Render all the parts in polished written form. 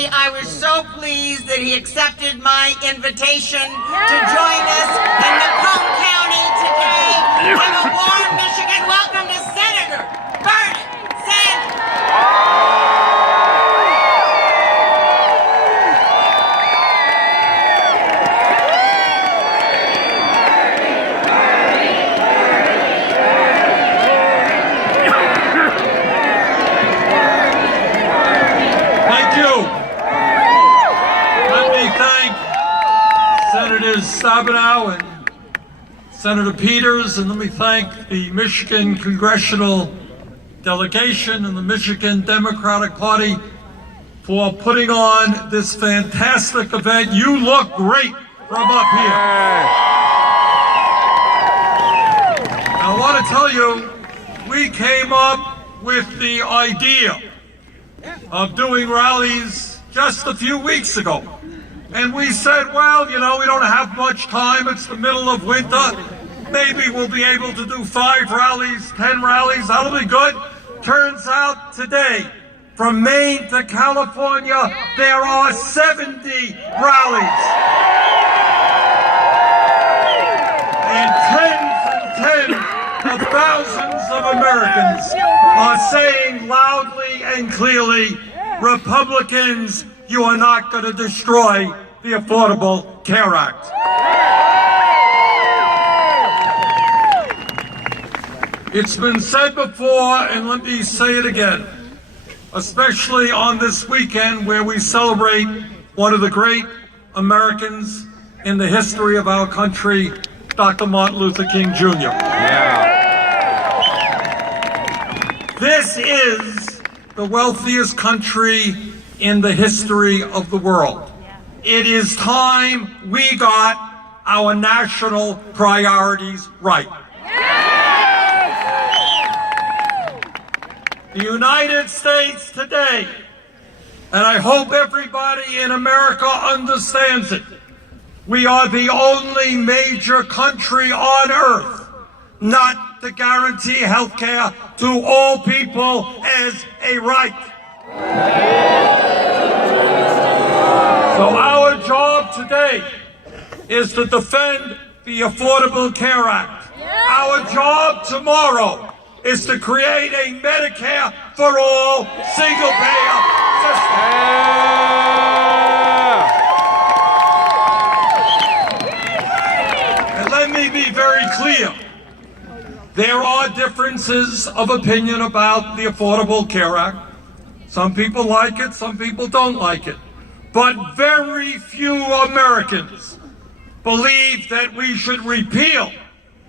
say I was so pleased that he accepted my invitation to join us in Macomb County today. Have a warm Michigan welcome to Senator Bernie Sanders. Senators Stabenow and Senator Peters, and let me thank the Michigan Congressional Delegation and the Michigan Democratic Party for putting on this fantastic event. You look great from up here. I want to tell you, we came up with the idea of doing rallies just a few weeks ago. And we said, well, you know, we don't have much time. It's the middle of winter. Maybe we'll be able to do 5 rallies, 10 rallies. That'll be good. Turns out today, from Maine to California, there are 70 rallies. And tens of thousands of Americans are saying loudly and clearly, Republicans, you are not going to destroy the Affordable Care Act. It's been said before, and let me say it again, especially on this weekend where we celebrate one of the great Americans in the history of our country, Dr. Martin Luther King Jr. Yeah. This is the wealthiest country in the history of the world. It is time we got our national priorities right. The United States today, and I hope everybody in America understands it, we are the only major country on earth not to guarantee health care to all people as a right. So our job today is to defend the Affordable Care Act. Our job tomorrow is to create a Medicare for all single-payer system. And let me be very clear. There are differences of opinion about the Affordable Care Act. Some people like it, some people don't like it. But very few Americans believe that we should repeal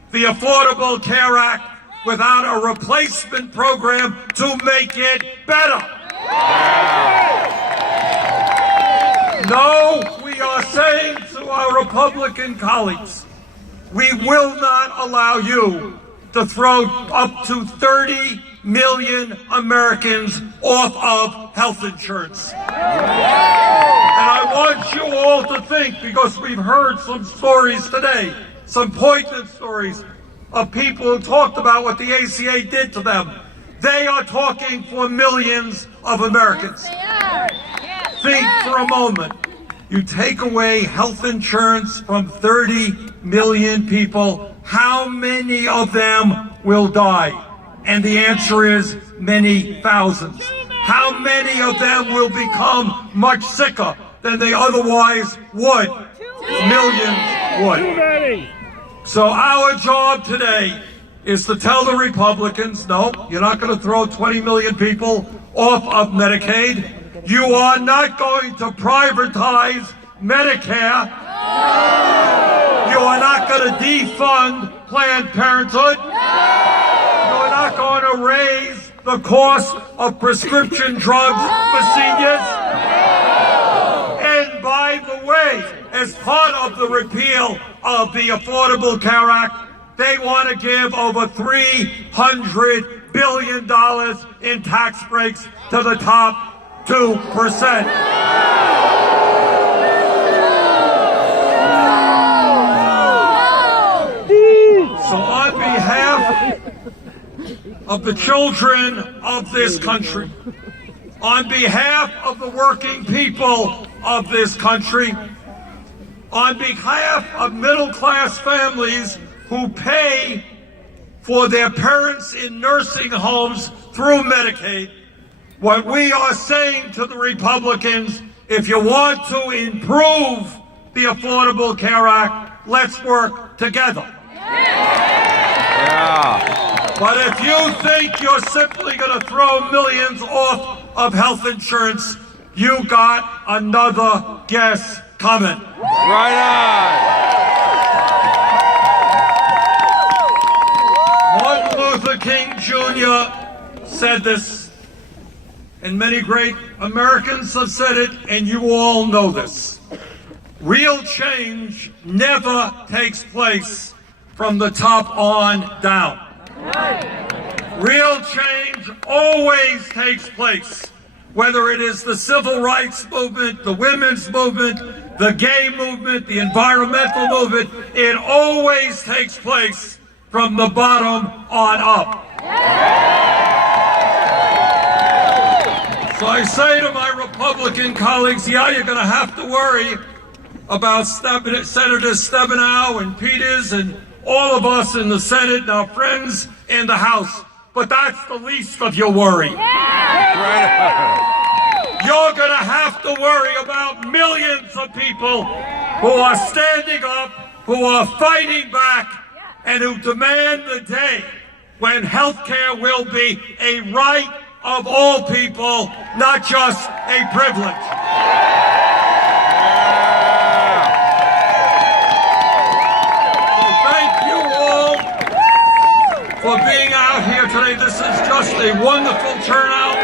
the Affordable Care Act without a replacement program to make it better. No, we are saying to our Republican colleagues, we will not allow you to throw up to 30 million Americans off of health insurance. And I want you all to think, because we've heard some stories today, some poignant stories of people who talked about what the ACA did to them. They are talking for millions of Americans. Think for a moment. You take away health insurance from 30 million people, how many of them will die? And the answer is many thousands. How many of them will become much sicker than they otherwise would? Millions would. So our job today is to tell the Republicans, no, you're not going to throw 20 million people off of Medicaid. You are not going to privatize Medicare. You are not going to defund Planned Parenthood. You're not going to raise the cost of prescription drugs for seniors. And by the way, as part of the repeal of the Affordable Care Act, they want to give over $300 billion in tax breaks to the top 2%. So on behalf of the children of this country, on behalf of the working people of this country, on behalf of middle-class families who pay for their parents in nursing homes through Medicaid, what we are saying to the Republicans, if you want to improve the Affordable Care Act, let's work together. Yeah. But if you think you're simply going to throw millions off of health insurance, you got another guess coming. Right on. Martin Luther King Jr. said this, and many great Americans have said it, and you all know this. Real change never takes place from the top on down. Real change always takes place, whether it is the civil rights movement, the women's movement, the gay movement, the environmental movement. It always takes place from the bottom on up. So I say to my Republican colleagues, yeah, you're going to have to worry about Senators Stabenow and Peters and all of us in the Senate and our friends in the House. But that's the least of your worry. You're going to have to worry about millions of people who are standing up, who are fighting back, and who demand the day when health care will be a right of all people, not just a privilege. So thank you all for being out here today. This is just a wonderful turnout.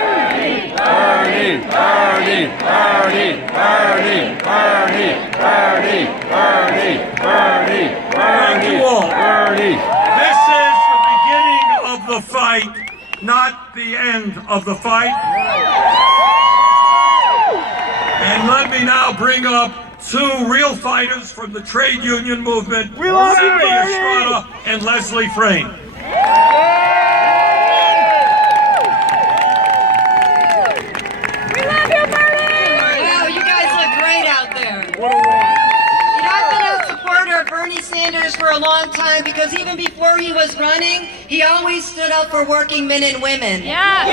Bernie, Bernie, Bernie, Bernie, Bernie, Bernie, Bernie, Bernie, Thank you all. Bernie. This is the beginning of the fight, not the end of the fight. And let me now bring up two real fighters from the trade union movement, Sammy Estrada and Leslie Frame. Bernie Sanders for a long time because even before he was running, he always stood up for working men and women. Yeah. And